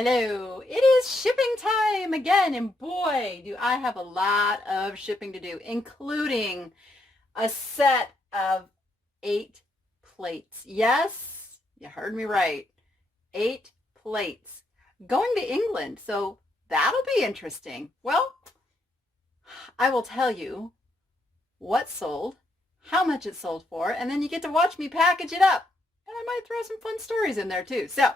Hello, it is shipping time again, and boy, do I have a lot of shipping to do, including a set of 8 plates. Yes, you heard me right. 8 plates. Going to England, so that'll be interesting. Well, I will tell you what sold, how much it sold for, and then you get to watch me package it up. And I might throw some fun stories in there too. So,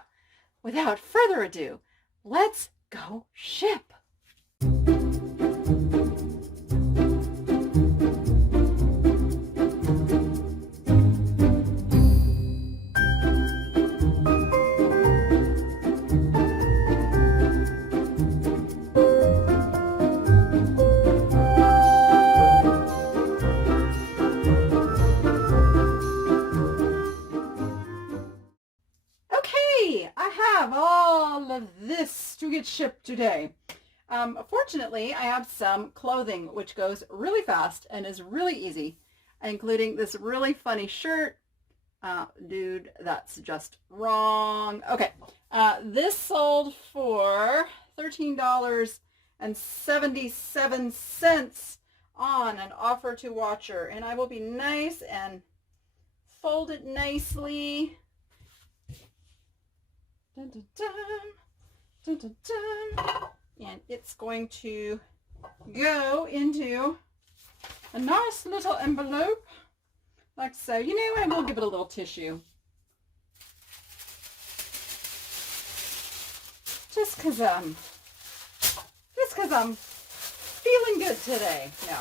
without further ado, let's go ship. Okay, I have all of this to get shipped today. Fortunately, I have some clothing which goes really fast and is really easy, including this really funny shirt. Dude, that's just wrong. Okay, this sold for $13.77 on an offer to watcher, and I will be nice and fold it nicely. Dun, dun, dun, dun, dun, dun. And it's going to go into a nice little envelope like so. You know, I will give it a little tissue. Just cause I'm feeling good today. No.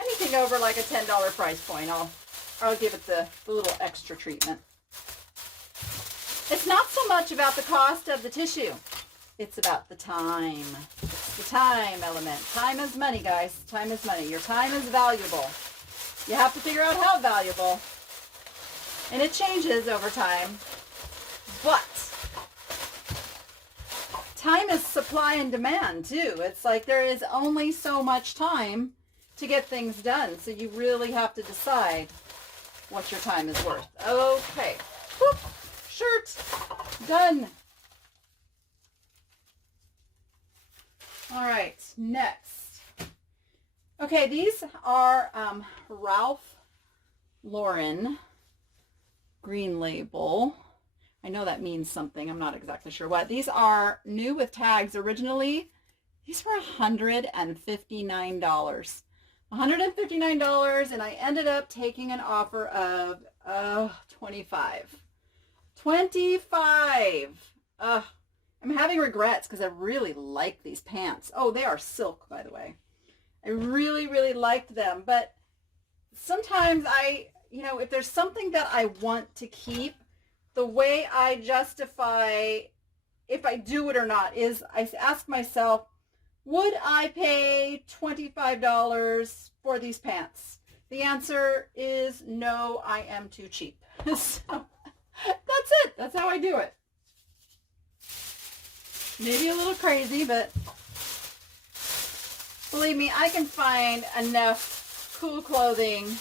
Anything over like a $10 price point, I'll give it the little extra treatment. It's not so much about the cost of the tissue. It's about the time. It's the time element. Time is money, guys. Time is money. Your time is valuable. You have to figure out how valuable. And it changes over time. But time is supply and demand, too. It's like there is only so much time to get things done. So you really have to decide what your time is worth. Okay. Whoop. Shirt done. All right, next. Okay, these are Ralph Lauren green label. I know that means something. I'm not exactly sure what. These are new with tags. Originally, these were $159. $159, and I ended up taking an offer of $25. I'm having regrets because I really like these pants. Oh, they are silk, by the way. I really, really liked them. But sometimes if there's something that I want to keep, the way I justify if I do it or not is I ask myself, would I pay $25 for these pants? The answer is no, I am too cheap. So that's it. That's how I do it. Maybe a little crazy, but believe me, I can find enough cool clothing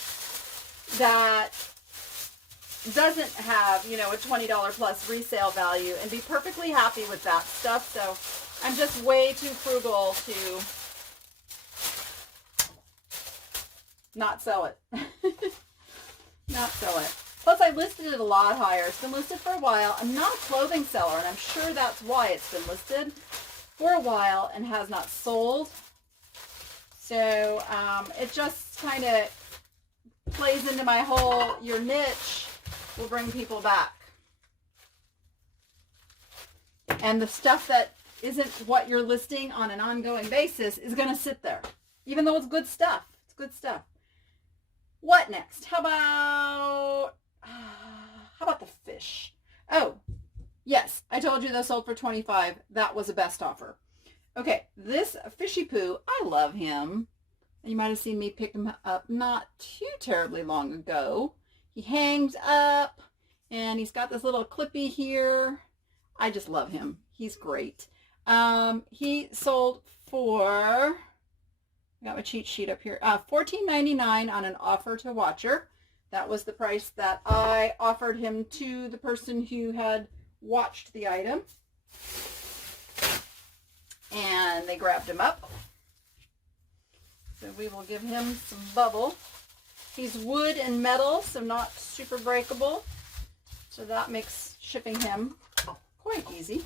that doesndoesn't have a $20 plus resale value and be perfectly happy with that stuff. So I'm just way too frugal to not sell it. Not sell it. Plus, I listed it a lot higher. It's been listed for a while. I'm not a clothing seller, and I'm sure that's why it's been listed for a while and has not sold. So it just kind of plays into my whole, your niche will bring people back. And the stuff that isn't what you're listing on an ongoing basis is going to sit there, even though it's good stuff. It's good stuff. What next? How about the fish? Oh, yes, I told you they sold for $25. That was a best offer. Okay, this fishy poo, I love him. You might have seen me pick him up not too terribly long ago. He hangs up, and he's got this little clippy here. I just love him. He's great. He sold for, I got my cheat sheet up here, $14.99 on an offer to watcher. That was the price that I offered him to the person who had watched the item. And they grabbed him up. So we will give him some bubble. He's wood and metal, so not super breakable. So that makes shipping him quite easy.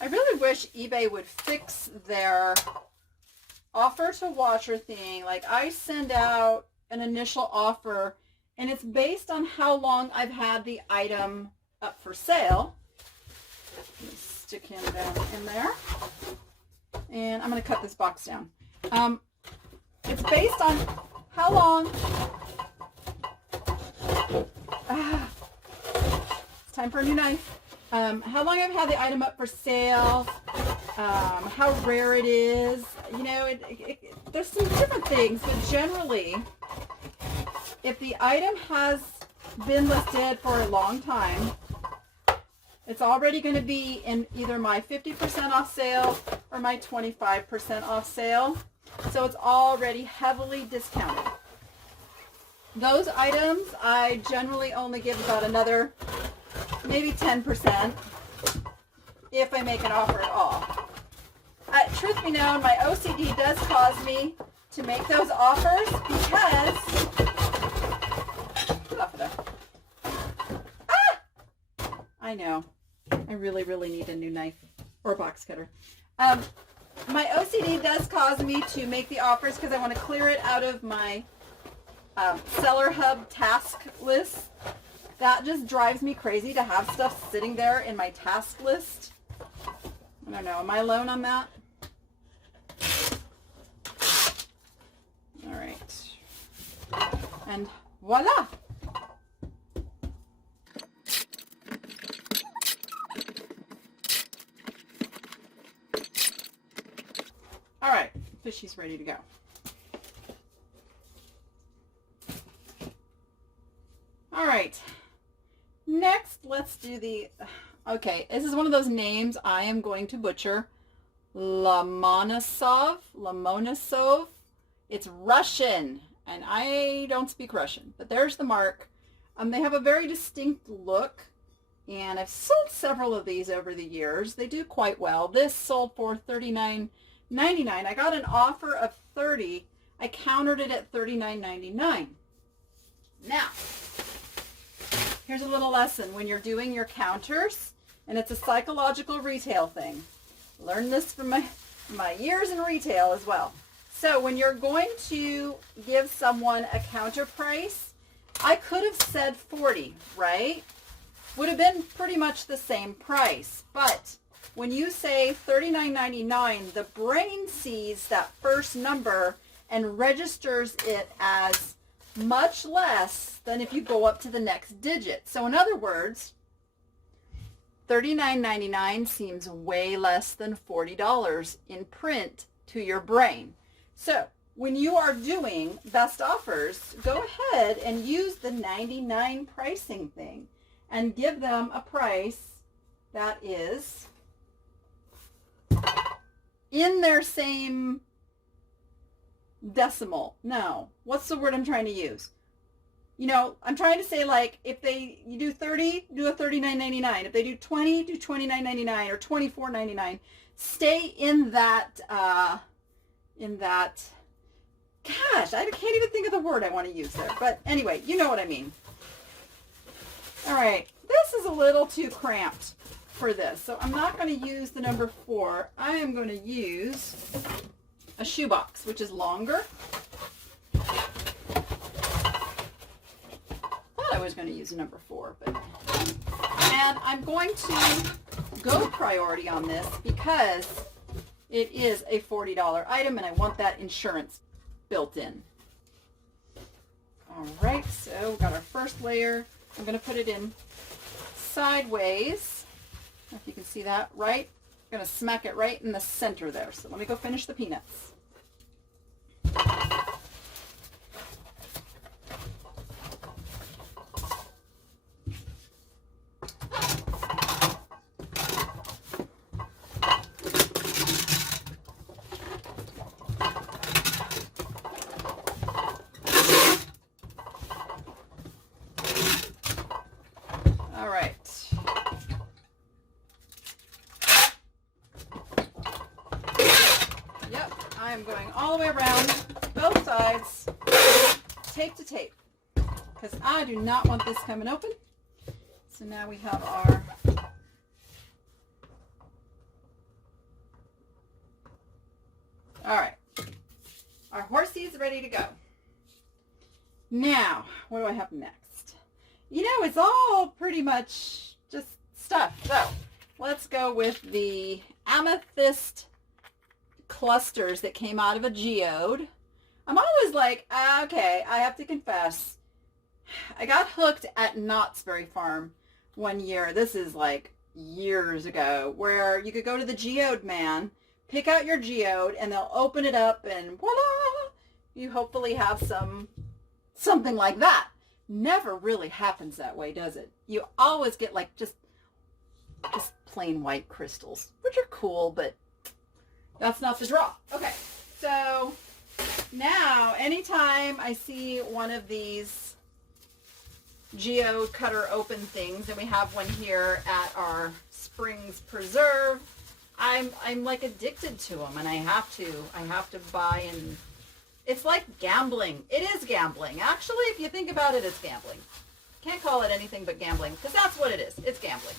I really wish eBay would fix their offer to watcher thing. Like, I send out an initial offer and it's based on how long I've had the item up for sale. Let me stick him down in there. And I'm going to cut this box down. It's based on how long... it's time for a new knife. How long I've had the item up for sale, how rare it is. You know, there's some different things, but generally, if the item has been listed for a long time, it's already going to be in either my 50% off sale or my 25% off sale. So it's already heavily discounted. Those items, I generally only give about another maybe 10% if I make an offer at all. Truth be known, my OCD does cause me to make those offers because... I know. I really, really need a new knife or box cutter. My OCD does cause me to make the offers because I want to clear it out of my Seller Hub task list. That just drives me crazy to have stuff sitting there in my task list. I don't know. Am I alone on that? All right. And voila! All right. Fishy's ready to go. All right. Next, let's do the... Okay, this is one of those names I am going to butcher. Lomonosov. It's Russian, and I don't speak Russian, but there's the mark. They have a very distinct look, and I've sold several of these over the years. They do quite well. This sold for $39.99. I got an offer of $30. I countered it at $39.99. Now, here's a little lesson when you're doing your counters, and it's a psychological retail thing. Learned this from my years in retail as well. So when you're going to give someone a counter price, I could have said 40, right? Would have been pretty much the same price. But when you say $39.99, the brain sees that first number and registers it as much less than if you go up to the next digit. So in other words, $39.99 seems way less than $40 in print to your brain. So when you are doing best offers, go ahead and use the 99 pricing thing and give them a price that is in their same decimal. No, what's the word I'm trying to use? You know, I'm trying to say, like, if you do 30, do a $39.99. If they do 20, do $29.99 or $24.99. Stay in that, gosh, I can't even think of the word I want to use there. But anyway, you know what I mean. All right, this is a little too cramped for this. So I'm not going to use the number 4. I am going to use a shoebox, which is longer. I was going to use a number 4, but... And I'm going to go priority on this because it is a $40 item and I want that insurance built in. All right, so we've got our first layer. I'm going to put it in sideways. If you can see that, right? I'm going to smack it right in the center there. So let me go finish the peanuts. I'm going all the way around both sides, tape to tape, because I do not want this coming open. So now we have our all right, our horsey's ready to go. Now, what do I have next? You know, it's all pretty much just stuff. So let's go with the Amethyst clusters that came out of a geode. I'm always like, okay, I have to confess, I got hooked at Knott's Berry Farm one year. This is like years ago, where you could go to the geode man, pick out your geode, and they'll open it up, and voila, you hopefully have something like that. Never really happens that way, does it? You always get like just plain white crystals, which are cool, but that's not the draw. Okay, so now anytime I see one of these geode cutter open things, and we have one here at our Springs Preserve, I'm like addicted to them, and I have to buy, and it's like gambling. It is gambling. Actually, if you think about it, it's gambling. Can't call it anything but gambling, because that's what it is. It's gambling.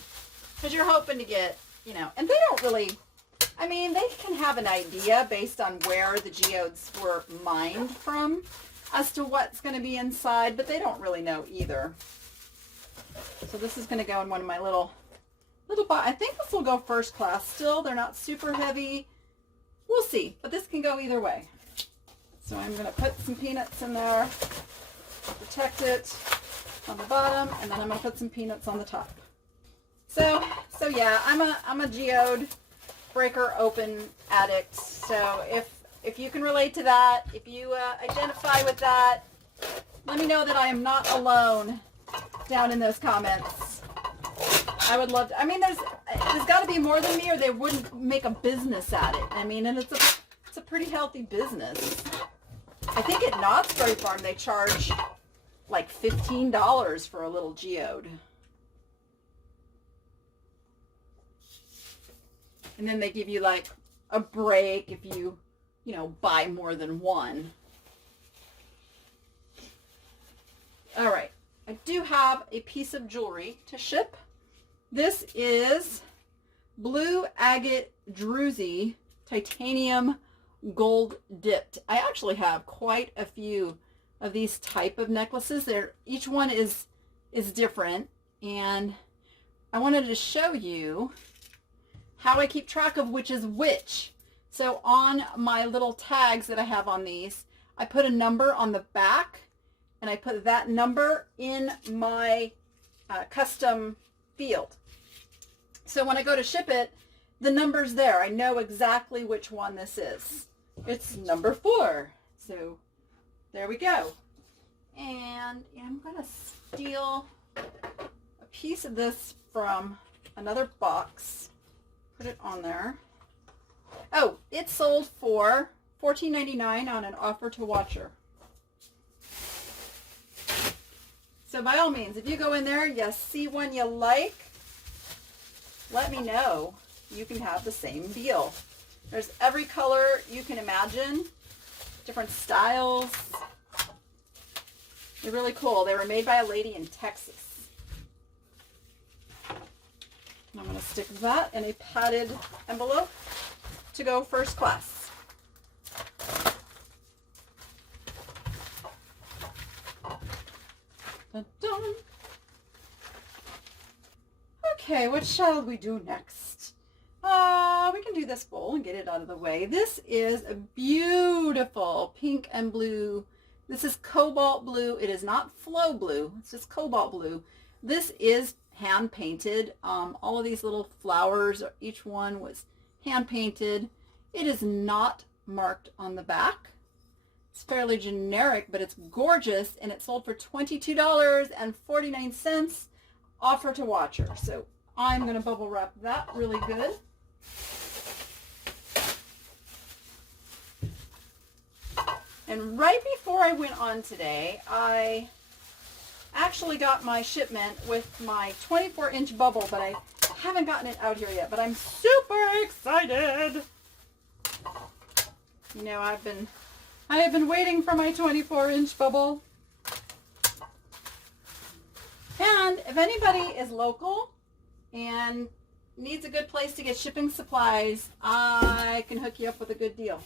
Because you're hoping to get, you know, and they don't really, I mean, they can have an idea based on where the geodes were mined from as to what's going to be inside, but they don't really know either. So this is going to go in one of my little I think this will go first class still. They're not super heavy. We'll see, but this can go either way. So I'm going to put some peanuts in there, protect it on the bottom, and then I'm going to put some peanuts on the top. So yeah, I'm a geode breaker open addict. So if you can relate to that, if you identify with that, let me know that I am not alone down in those comments. I would love to. I mean, there's got to be more than me, or they wouldn't make a business at it. I mean, and it's a pretty healthy business. I think at Knott's Berry Farm they charge like $15 for a little geode. And then they give you like a break if you buy more than one. All right. I do have a piece of jewelry to ship. This is blue agate druzy titanium gold dipped. I actually have quite a few of these type of necklaces. Each one is different, and I wanted to show you how I keep track of which is which. So on my little tags that I have on these, I put a number on the back, and I put that number in my custom field. So when I go to ship it, the number's there. I know exactly which one this is. It's number 4. So there we go. And I'm going to steal a piece of this from another box. Put it on there. Oh, it sold for $14.99 on an offer to watcher. So by all means, if you go in there, you see one you like, let me know. You can have the same deal. There's every color you can imagine, different styles. They're really cool. They were made by a lady in Texas. And I'm going to stick that in a padded envelope to go first class. Dun-dun. Okay, what shall we do next? We can do this bowl and get it out of the way. This is a beautiful pink and blue. This is cobalt blue. It is not flow blue. It's just cobalt blue. This is hand painted. All of these little flowers, each one was hand painted. It is not marked on the back. It's fairly generic, but it's gorgeous, and it sold for $22.49, offer to watcher. So I'm going to bubble wrap that really good. And right before I went on today, I actually got my shipment with my 24-inch bubble, but I haven't gotten it out here yet, but I'm super excited. You know, I have been waiting for my 24-inch bubble. And if anybody is local and needs a good place to get shipping supplies, I can hook you up with a good deal.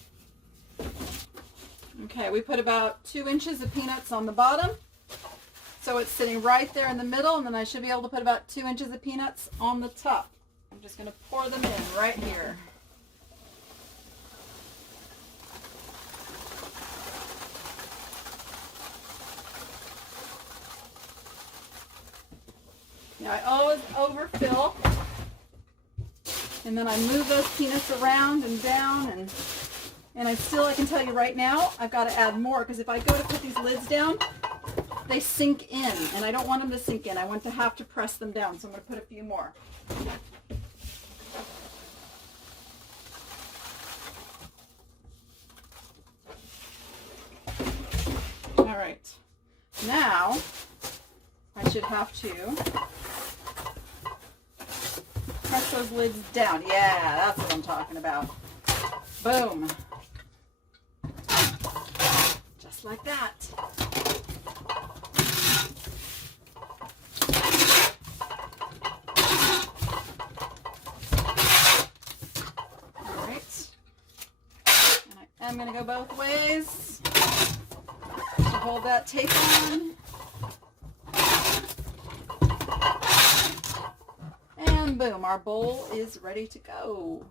Okay, we put about 2 inches of peanuts on the bottom. So it's sitting right there in the middle, and then I should be able to put about 2 inches of peanuts on the top. I'm just going to pour them in right here. Now I always overfill, and then I move those peanuts around and down, and I can tell you right now, I've got to add more, because if I go to put these lids down, they sink in, and I don't want them to sink in. I want to have to press them down, so I'm going to put a few more. All right, now I should have to press those lids down. Yeah, that's what I'm talking about. Boom. Just like that. All right. And I am going to go both ways to hold that tape on. And boom, our bowl is ready to go.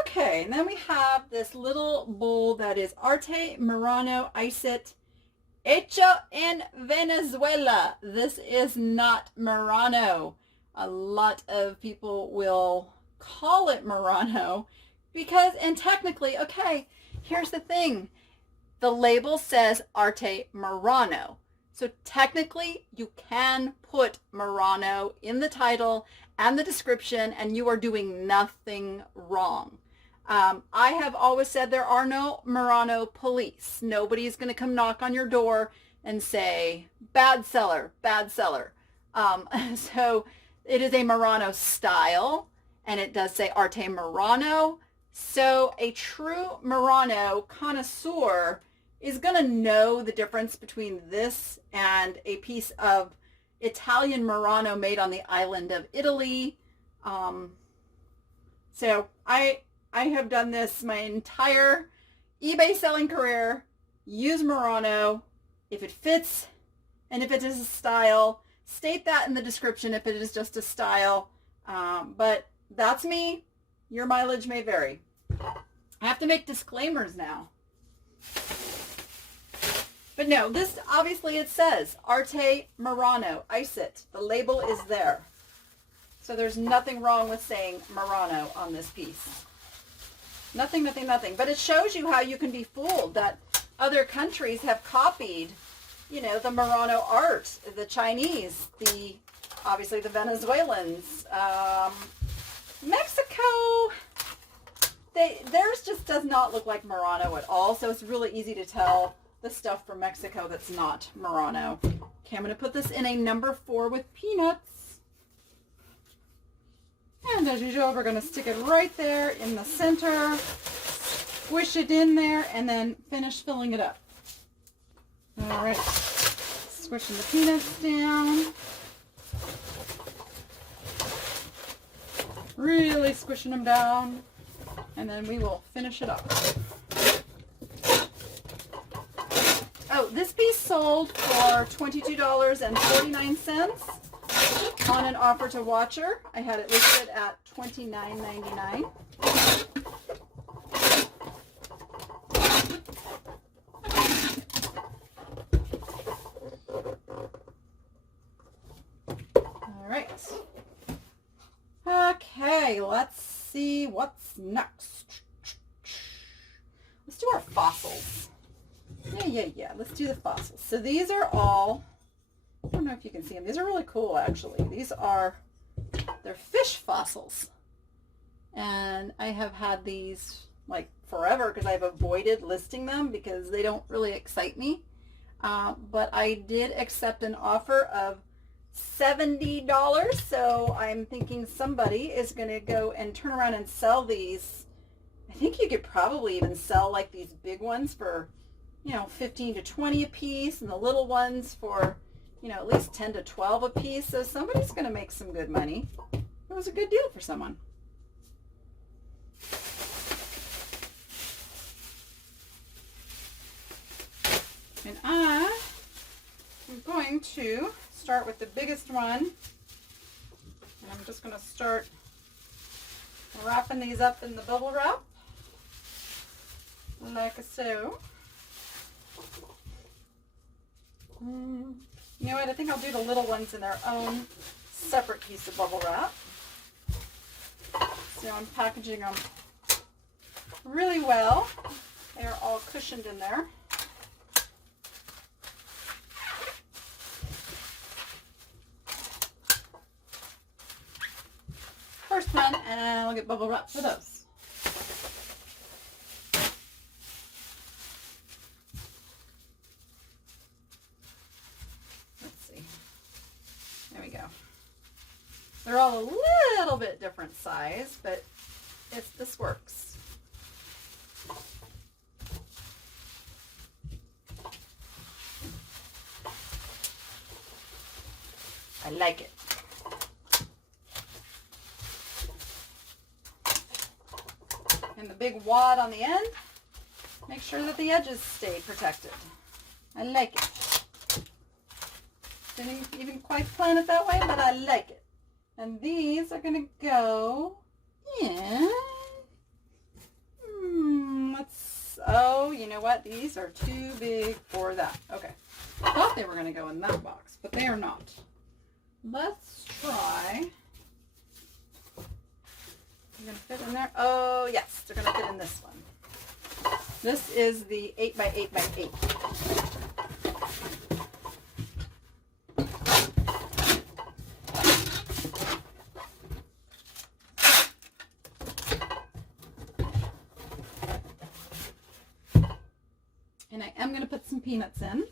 Okay, and then we have this little bowl that is Arte Murano Icet Hecho en Venezuela. This is not Murano. A lot of people will call it Murano because, and technically, okay, here's the thing. The label says Arte Murano. So technically, you can put Murano in the title and the description, and you are doing nothing wrong. I have always said there are no Murano police. Nobody's going to come knock on your door and say, bad seller, bad seller. So it is a Murano style, and it does say Arte Murano. So a true Murano connoisseur is going to know the difference between this and a piece of Italian Murano made on the island of Italy. So I have done this my entire eBay selling career. Use Murano if it fits, and if it is a style, state that in the description if it is just a style. But that's me. Your mileage may vary. I have to make disclaimers now. But no, this obviously it says Arte Murano Icet. The label is there. So there's nothing wrong with saying Murano on this piece. Nothing, nothing, nothing. But it shows you how you can be fooled that other countries have copied, you know, the Murano art, the Chinese, obviously the Venezuelans, Mexico. Theirs just does not look like Murano at all. So it's really easy to tell the stuff from Mexico that's not Murano. Okay, I'm going to put this in a number 4 with peanuts. And as usual, we're going to stick it right there in the center, squish it in there, and then finish filling it up. All right, squishing the peanuts down. Really squishing them down, and then we will finish it up. Oh, this piece sold for $22.49 on an offer to Watcher. I had it listed at $29.99. All right. Okay, let's see what's next. Let's do our fossils. Yeah. Let's do the fossils. So these are all, I don't know if you can see them. These are really cool, actually. They're fish fossils. And I have had these like forever because I've avoided listing them because they don't really excite me. But I did accept an offer of $70. So I'm thinking somebody is going to go and turn around and sell these. I think you could probably even sell like these big ones for, 15 to 20 a piece, and the little ones for, at least 10 to 12 a piece. So somebody's going to make some good money. It was a good deal for someone. And I am going to start with the biggest one. And I'm just going to start wrapping these up in the bubble wrap, like so. You know what? I think I'll do the little ones in their own separate piece of bubble wrap. So I'm packaging them really well. They're all cushioned in there. First one, and I'll get bubble wrap for those. Let's see. There we go. They're all a little bit different size, but this works. I like it. And the big wad on the end, make sure that the edges stay protected. I like it. Didn't even quite plan it that way, but I like it. And these are going to go in. Oh, you know what? These are too big for that. Okay. I thought they were going to go in that box, but they are not. Let's try. They're going to fit in there. Oh, yes, they're going to fit in this one. This is the 8x8x8. And I am going to put some peanuts in.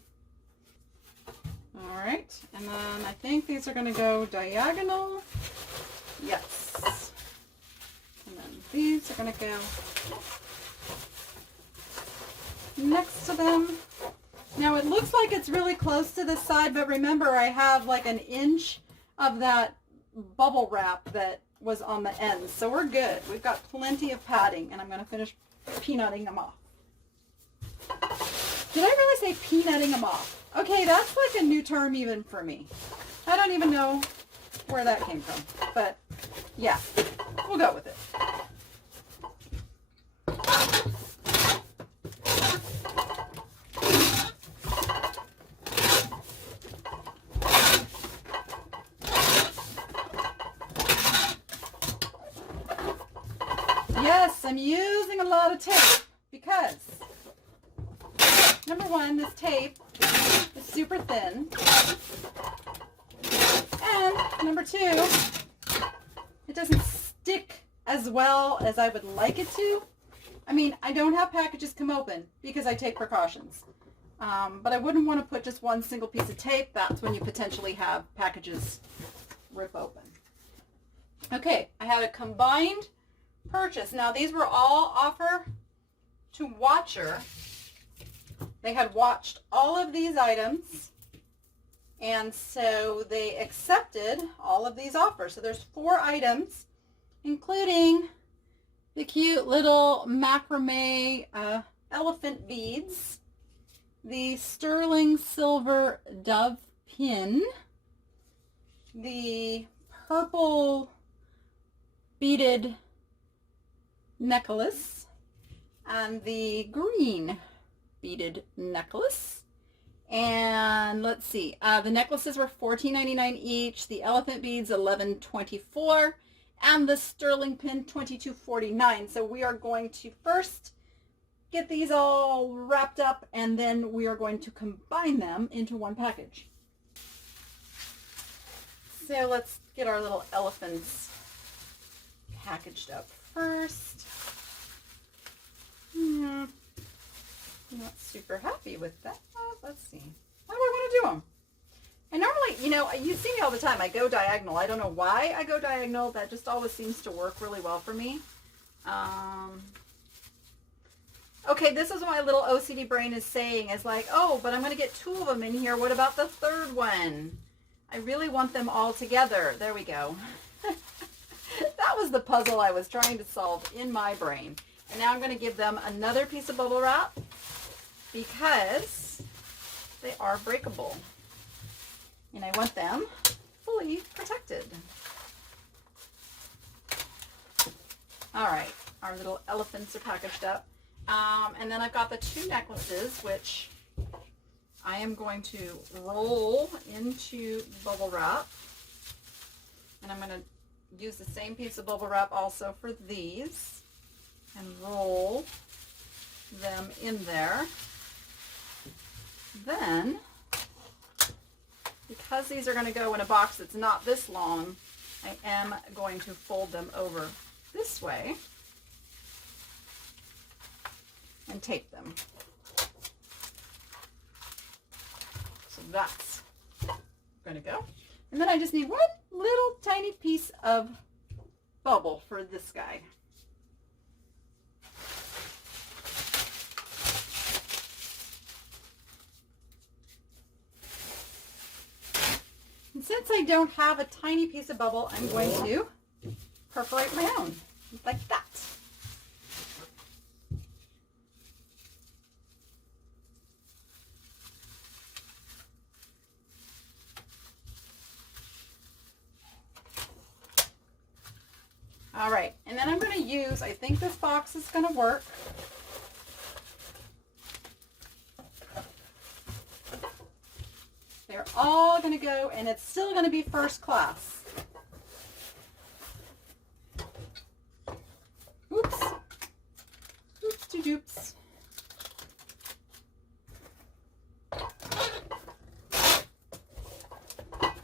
All right, and then I think these are going to go diagonal. Yes. And then these are going to go next to them. Now it looks like it's really close to the side, but remember I have like an inch of that bubble wrap that was on the ends. So we're good. We've got plenty of padding, and I'm going to finish peanutting them off. Did I really say peanutting them off? Okay, that's like a new term even for me. I don't even know where that came from, but yeah, we'll go with it. Yes, I'm using a lot of tape because, number one, this tape is super thin. And number two, it doesn't stick as well as I would like it to. I mean, I don't have packages come open because I take precautions. But I wouldn't want to put just one single piece of tape. That's when you potentially have packages rip open. Okay, I had a combined purchase. Now these were all offer to watcher. They had watched all of these items, and so they accepted all of these offers. So there's 4 items, including the cute little macrame elephant beads, the sterling silver dove pin, the purple beaded necklace, and the green beaded necklace. And let's see, the necklaces were $14.99 each, the elephant beads $11.24, and the sterling pin $22.49. So we are going to first get these all wrapped up, and then we are going to combine them into one package. So let's get our little elephants packaged up first. I'm not super happy with that. Let's see. How do I want to do them? I normally, you know, you see me all the time. I go diagonal. I don't know why I go diagonal. That just always seems to work really well for me. Okay, this is what my little OCD brain is saying, is like, oh, but I'm going to get 2 of them in here. What about the 3rd one? I really want them all together. There we go. That was the puzzle I was trying to solve in my brain. And now I'm going to give them another piece of bubble wrap because they are breakable. And I want them fully protected. All right, our little elephants are packaged up. And then I've got the 2 necklaces, which I am going to roll into bubble wrap. And I'm going to use the same piece of bubble wrap also for these and roll them in there. Then, because these are going to go in a box that's not this long, I am going to fold them over this way and tape them. So that's going to go. And then I just need one little tiny piece of bubble for this guy. And since I don't have a tiny piece of bubble, I'm going to perforate my own, like that. All right, and then I'm going to use, I think this box is going to work. They're all going to go, and it's still going to be first class. Oops. Oops-de-doops.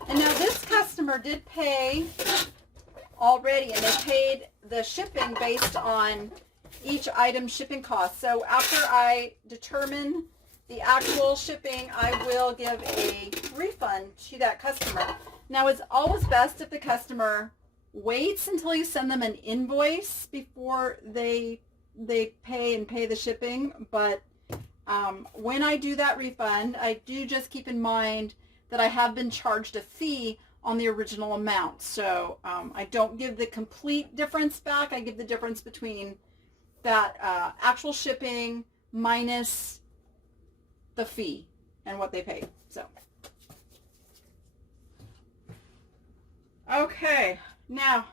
And now this customer did pay already, and they paid the shipping based on each item shipping cost. So after I determine the actual shipping, I will give a refund to that customer. Now, it's always best if the customer waits until you send them an invoice before they pay the shipping. But when I do that refund, I do just keep in mind that I have been charged a fee on the original amount. So I don't give the complete difference back. I give the difference between that actual shipping minus the fee and what they paid. So, okay, now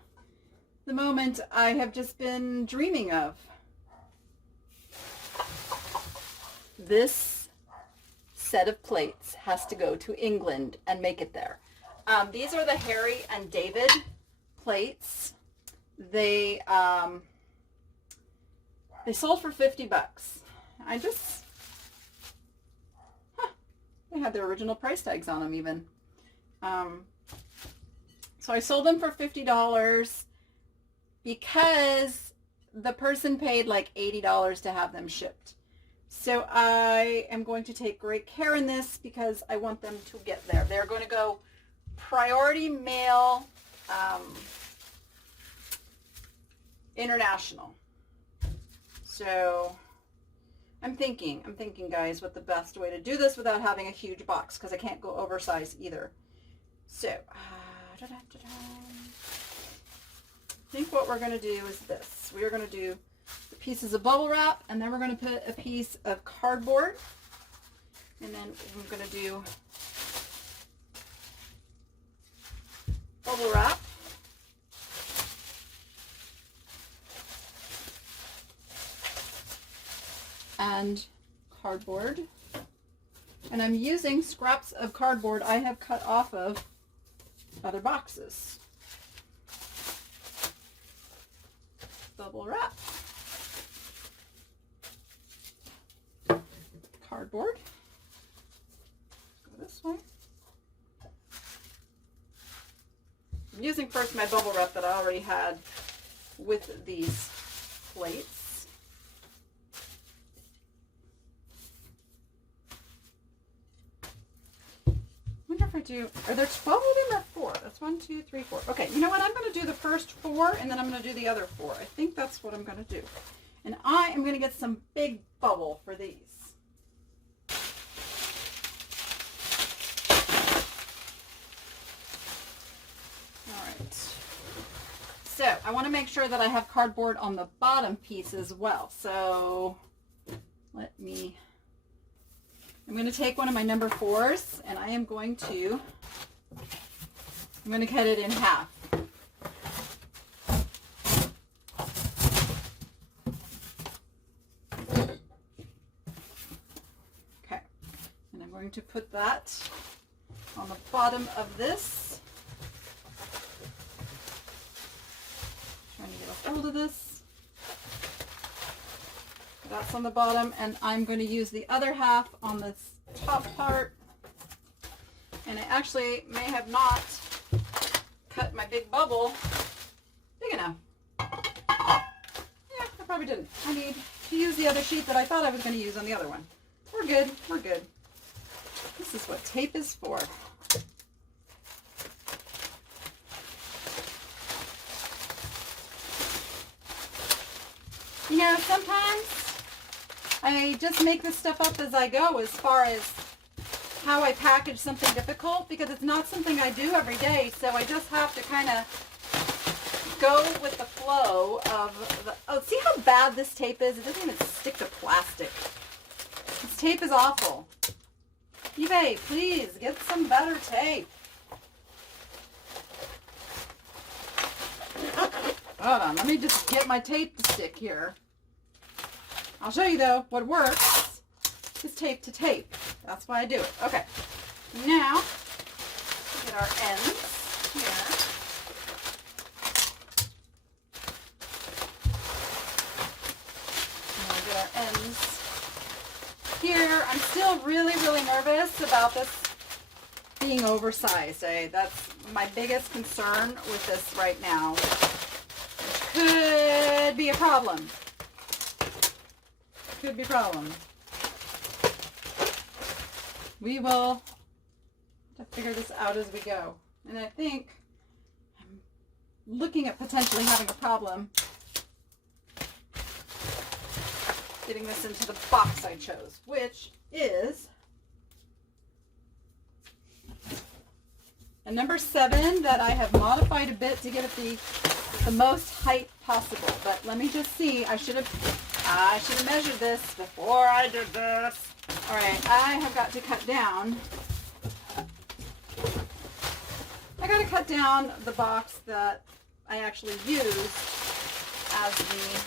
the moment I have just been dreaming of. This set of plates has to go to England and make it there. These are the Harry and David plates. They sold for $50. I just, they had their original price tags on them even. So I sold them for $50 because the person paid like $80 to have them shipped. So I am going to take great care in this because I want them to get there. They're going to go priority mail, international. So I'm thinking guys, what the best way to do this without having a huge box, because I can't go oversized either. So I think what we're going to do is this. We are going to do the pieces of bubble wrap, and then we're going to put a piece of cardboard, and then we're going to do bubble wrap. And cardboard. And I'm using scraps of cardboard I have cut off of other boxes. Bubble wrap. Cardboard. Go this way. I'm using first my bubble wrap that I already had with these plates. I wonder if I do, are there 12 of them or 4? That's 1, 2, 3, 4. Okay, you know what? I'm going to do the first 4 and then I'm going to do the other 4. I think that's what I'm going to do. And I am going to get some big bubble for these. All right. So I want to make sure that I have cardboard on the bottom piece as well. So I'm going to take one of my number 4s and I'm going to cut it in half. Okay, and I'm going to put that on the bottom of this. Trying to get a hold of this. That's on the bottom, and I'm going to use the other half on this top part. And I actually may have not cut my big bubble big enough. Yeah, I probably didn't. I need to use the other sheet that I thought I was going to use on the other one. We're good. We're good. This is what tape is for. You know, sometimes I just make this stuff up as I go as far as how I package something difficult, because it's not something I do every day, so I just have to kind of go with the flow of the... Oh, see how bad this tape is? It doesn't even stick to plastic. This tape is awful. eBay, please, get some better tape. Hold on, let me just get my tape to stick here. I'll show you though, what works is tape to tape. That's why I do it. Okay, now get our ends here. And we'll get our ends here. I'm still really, really nervous about this being oversized. That's my biggest concern with this right now. Which could be a problem. Could be a problem. We will have to figure this out as we go. And I think I'm looking at potentially having a problem getting this into the box I chose, which is a number 7 that I have modified a bit to get it the most height possible. But let me just see. I should have measured this before I did this. All right, I have got to cut down. I got to cut down the box that I actually used as the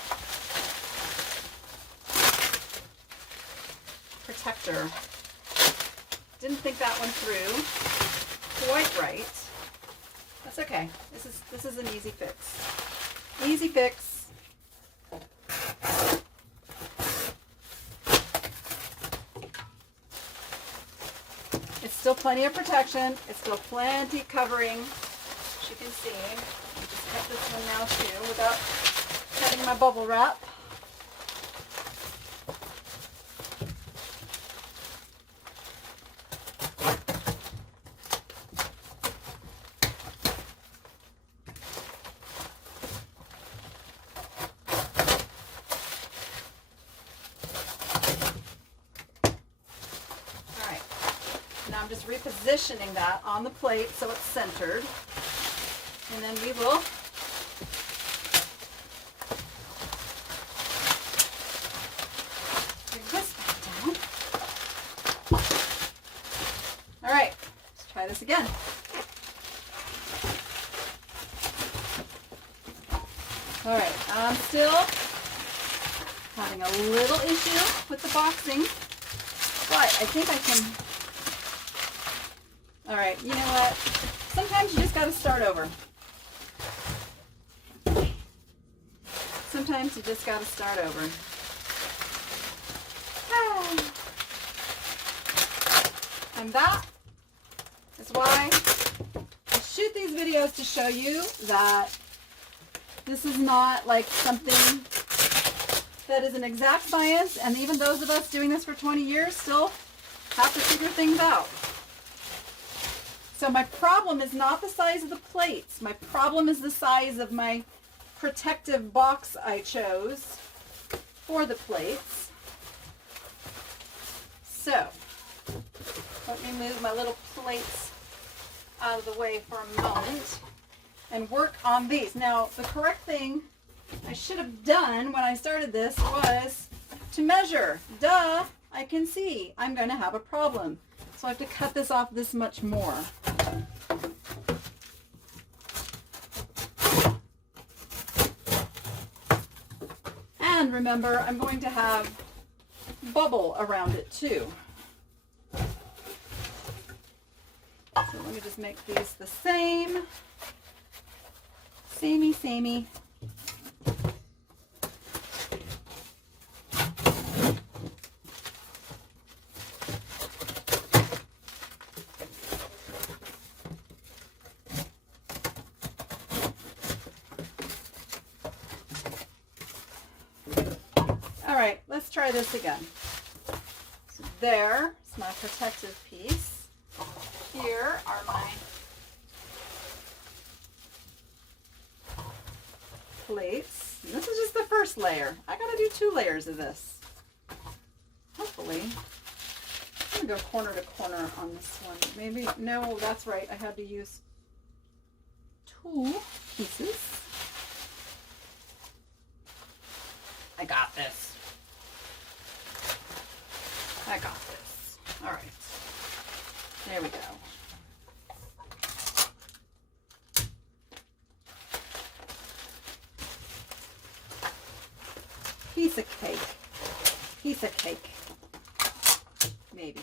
protector. Didn't think that one through quite right. That's okay. This is an easy fix. Easy fix. It's still plenty of protection. It's still plenty covering, as you can see. Let me just cut this one now too without cutting my bubble wrap. I'm just repositioning that on the plate so it's centered. And then we will bring this back down. All right, let's try this again. All right, I'm still having a little issue with the boxing, but I think I can. All right, you know what? Sometimes you just got to start over. Sometimes you just got to start over. And that is why I shoot these videos, to show you that this is not like something that is an exact science, and even those of us doing this for 20 years still have to figure things out. So my problem is not the size of the plates. My problem is the size of my protective box I chose for the plates. So let me move my little plates out of the way for a moment and work on these. Now, the correct thing I should have done when I started this was to measure. Duh, I can see I'm going to have a problem. So I have to cut this off this much more. And remember, I'm going to have bubble around it too. So let me just make these the same. Samey, samey. All right, let's try this again. So there's my protective piece. Here are my plates. And this is just the first layer. I gotta do 2 layers of this. Hopefully. I'm gonna go corner to corner on this one. Maybe, no, that's right. I had to use 2 pieces. I got this. I got this. All right. There we go. Piece of cake. Piece of cake. Maybe.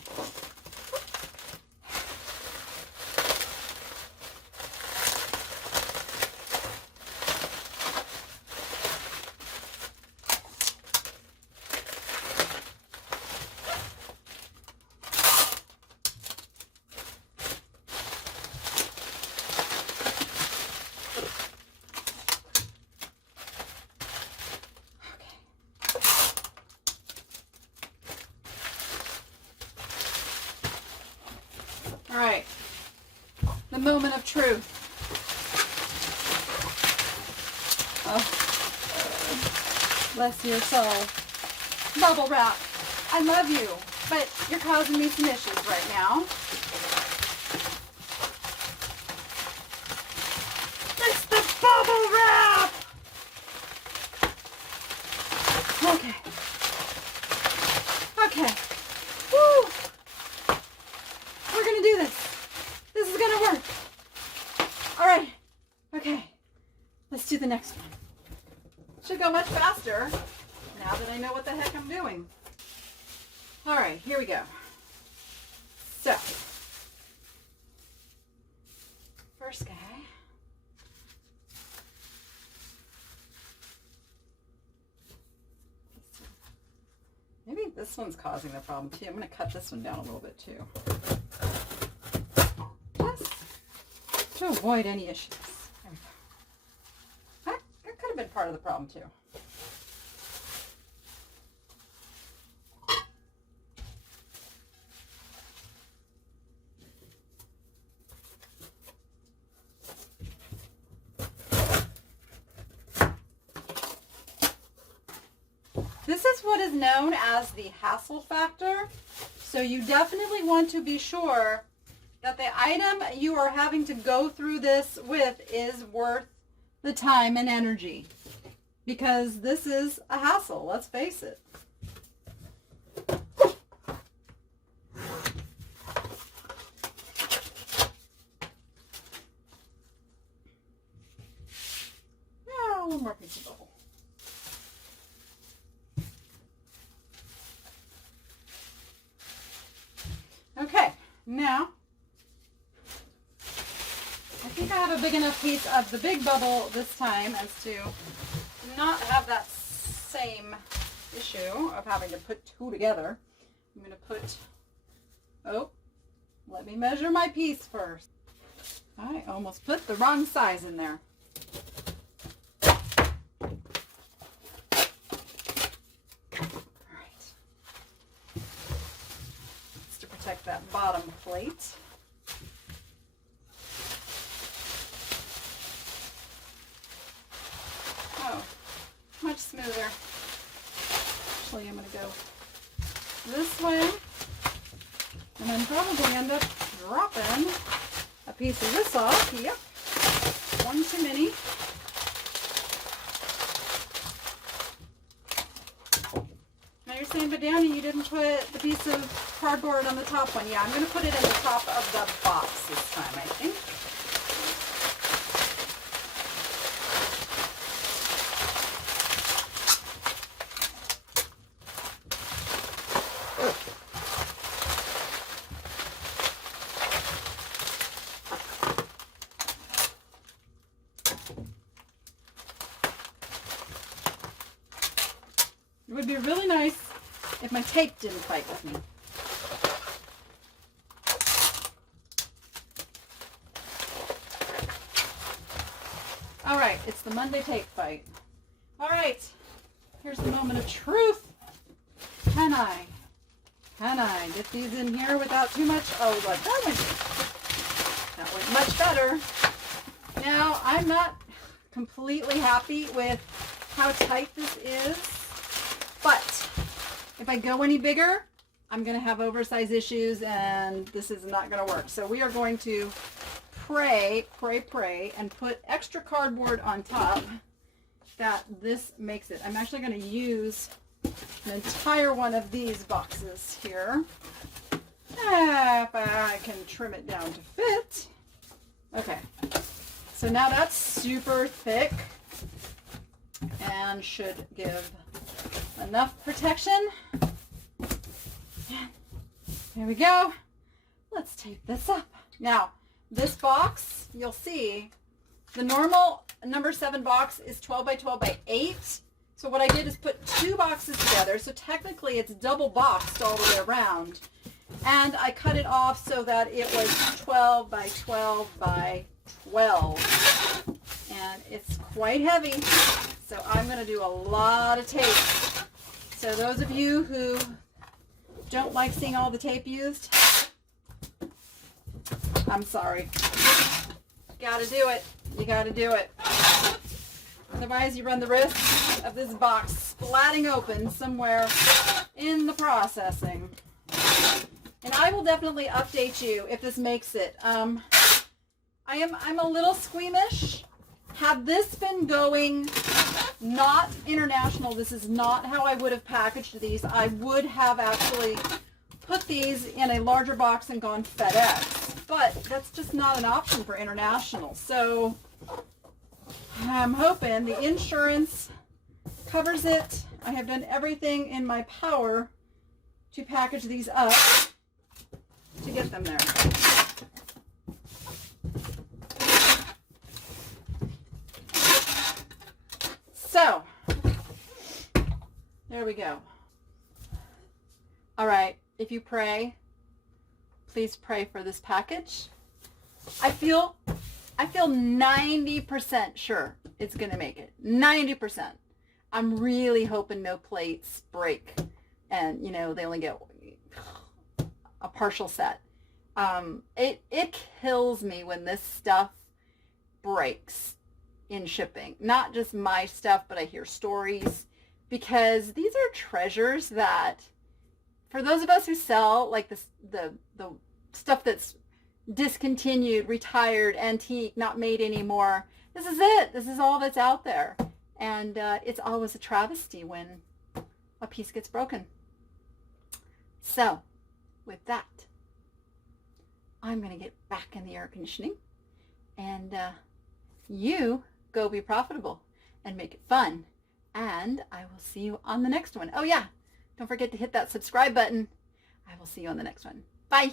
All right, the moment of truth. Oh, bless your soul. Bubble wrap, I love you, but you're causing me some issues right now. It's the bubble wrap! Okay. Okay. Woo! We're gonna do this. This is gonna work. All right. Okay. Let's do the next one. Should go much faster now that I know what the heck I'm doing. All right, here we go. So, first guy. Maybe this one's causing the problem too. I'm going to cut this one down a little bit too. Just to avoid any issues. There we go. That could have been part of the problem too. This is what is known as the hassle factor. So you definitely want to be sure that the item you are having to go through this with is worth the time and energy. Because this is a hassle, let's face it. Yeah, one more piece of bubble. Okay, now, I think I have a big enough piece of the big bubble this time as to not have that same issue of having to put 2 together. I'm going to put, oh, let me measure my piece first. I almost put the wrong size in there. Protect that bottom plate. much smoother. Actually, I'm going to go this way, and then probably end up dropping a piece of this off. Yep, one too many. Now you're saying, but Danny, you didn't put the piece of cardboard on the top one. Yeah, I'm going to put it in the top of the box this time, I think. It would be really nice if my tape didn't fight with me. All right, it's the Monday tape fight. All right, here's the moment of truth. Can I get these in here without too much? Oh, look, that went much better. Now, I'm not completely happy with how tight this is. But if I go any bigger, I'm going to have oversize issues and this is not going to work. So we are going to pray, and put extra cardboard on top that this makes it. I'm actually going to use an entire one of these boxes here. If I can trim it down to fit. Okay. So now that's super thick and should give enough protection. There we go. Let's tape this up. Now, this box, you'll see, the normal number 7 box is 12 by 12 by 8. So what I did is put 2 boxes together. So technically it's double boxed all the way around. And I cut it off so that it was 12 by 12 by 12. And it's quite heavy. So I'm going to do a lot of tape. So those of you who don't like seeing all the tape used, I'm sorry. You gotta do it. You gotta do it. Otherwise you run the risk of this box splatting open somewhere in the processing. And I will definitely update you if this makes it. I'm a little squeamish. Had this been going not international, this is not how I would have packaged these. I would have actually put these in a larger box and gone FedEx. But that's just not an option for international. So I'm hoping the insurance covers it. I have done everything in my power to package these up to get them there. So, there we go. All right, if you pray, please pray for this package. I feel 90% sure it's going to make it. 90%. I'm really hoping no plates break and, you know, they only get a partial set. It kills me when this stuff breaks in shipping. Not just my stuff, but I hear stories, because these are treasures that, for those of us who sell like this, the stuff that's discontinued, retired, antique, not made anymore, this is it. This is all that's out there. And it's always a travesty when a piece gets broken. So, with that, I'm going to get back in the air conditioning, and you go be profitable and make it fun. And I will see you on the next one. Oh yeah, don't forget to hit that subscribe button. I will see you on the next one. Bye.